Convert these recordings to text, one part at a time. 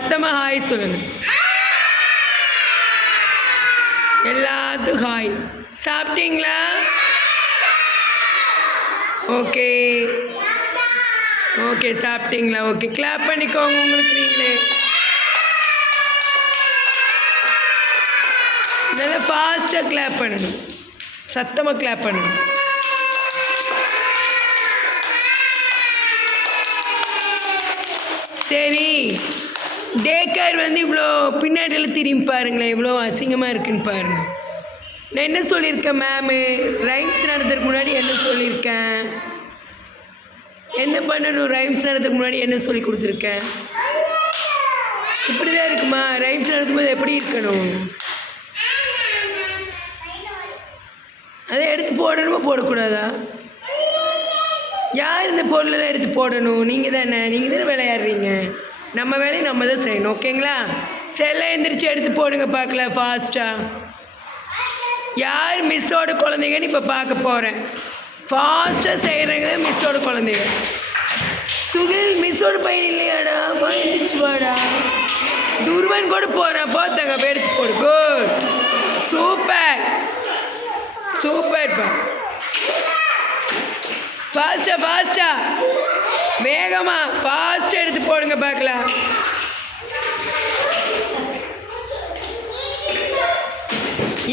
சத்தமாக ஹாய் சொல்லுங்கள். எல்லாத்துக்கும் ஹாய். சாப்பிட்டீங்களா? ஓகே ஓகே சாப்பிட்டீங்களா? ஓகே கிளாப் பண்ணிக்கோங்க உங்களுக்கு நீங்களே. நல்லா ஃபாஸ்ட்டாக கிளாப் பண்ணணும், சத்தமாக கிளாப் பண்ணணும். சரி, டே கேர் இவ்வளோ பின்னாடியில் திரும்பி பாருங்களேன், இவ்வளோ அசிங்கமாக இருக்குன்னு பாருங்கள். நான் என்ன சொல்லியிருக்கேன் மேமு? ரைம்ஸ் நடத்துறதுக்கு முன்னாடி என்ன சொல்லியிருக்கேன்? என்ன பண்ணணும்? ரைம்ஸ் நடத்துறதுக்கு முன்னாடி என்ன சொல்லி கொடுத்துருக்கேன்? இப்படி தான் இருக்குமா? ரைம்ஸ் நடத்தும்போது எப்படி இருக்கணும்? அதை எடுத்து போடணுமா போடக்கூடாதா? யார் இந்த பொருளெல்லாம் எடுத்து போடணும்? நீங்கள் தானே விளையாடுறீங்க. நம்ம வேலையை நம்ம தான் செய்யணும். ஓகேங்களா? செல்லம் எந்திரிச்சு எடுத்து போடுங்க பார்க்கலாம் ஃபாஸ்ட்டாக. யார் மிஸ்ஸோட குழந்தைங்கன்னு இப்போ பார்க்க போகிறேன். ஃபாஸ்ட்டாக செய்கிறங்க மிஸ்ஸோட குழந்தைங்க. துகில் மிஸ்ஸோட பையன் இல்லையாடா? வந்துச்சு வாடா. துருவன் கூட போகிறேன், போத்தாங்க எடுத்து போடு. குட், சூப்பர் சூப்பர்ப்பா. ஃபாஸ்ட்டாக வேகமாக ஃபாஸ்ட்டாக எடுத்து போடுங்க பார்க்கலாம்.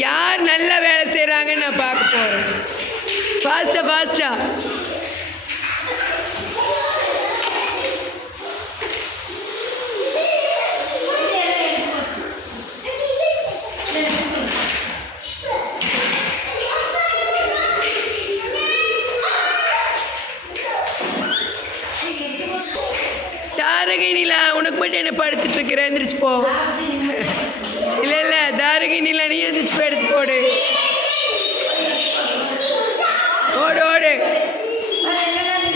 யார் நல்ல வேலை செய்கிறாங்கன்னு நான் பார்க்க போகிறேன். ஃபாஸ்ட்டாக தாரகை நிலா, உனக்கு மட்டும் என்ன படுத்துட்டு இருக்கிற? எந்திரிச்சு போ. இல்லை தாரகை நிலா, நீ எந்திரிச்சு போய் எடுத்து போடு. ஓடு ஓடு.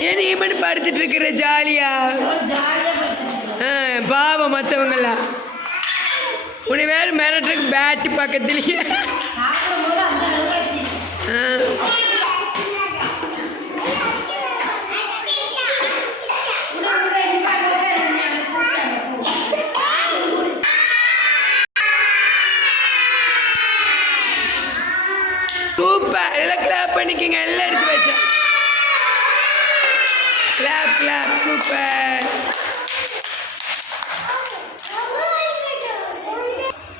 ஏன் நீ மட்டும் படுத்துட்டு இருக்கிற ஜாலியா? பாவம் மற்றவங்களாம் உன்னை வேறு மிரட்டுறக்கு பேட்டு பக்கத்துலேயே. சூப்பர், எல்லாம் கிளாப் பண்ணிக்கோங்க. எல்லாம் எடுத்து வச்சேன். Clap super.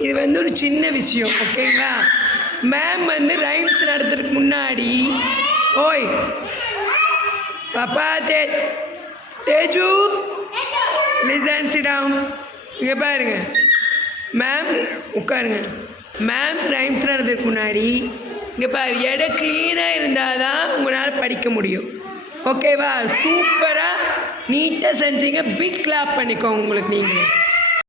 இது ஒரு சின்ன விஷயம். ஓகேங்களா? மேம் ரைம்ஸ் நடத்துறதுக்கு முன்னாடி ஓய் பாப்பா தேஜு லிசன் சிட் டவுன். இங்கே பாருங்க மேம், உட்காருங்க. மேம் ரைம்ஸ் நடத்துறதுக்கு முன்னாடி இங்கே பாரு, இடம் க்ளீனாக இருந்தால் தான் உங்களால் படிக்க முடியும். ஓகேவா? சூப்பராக நீட்டாக செஞ்சீங்க. பிக் கிளாப் பண்ணிக்கோங்க உங்களுக்கு நீங்கள்.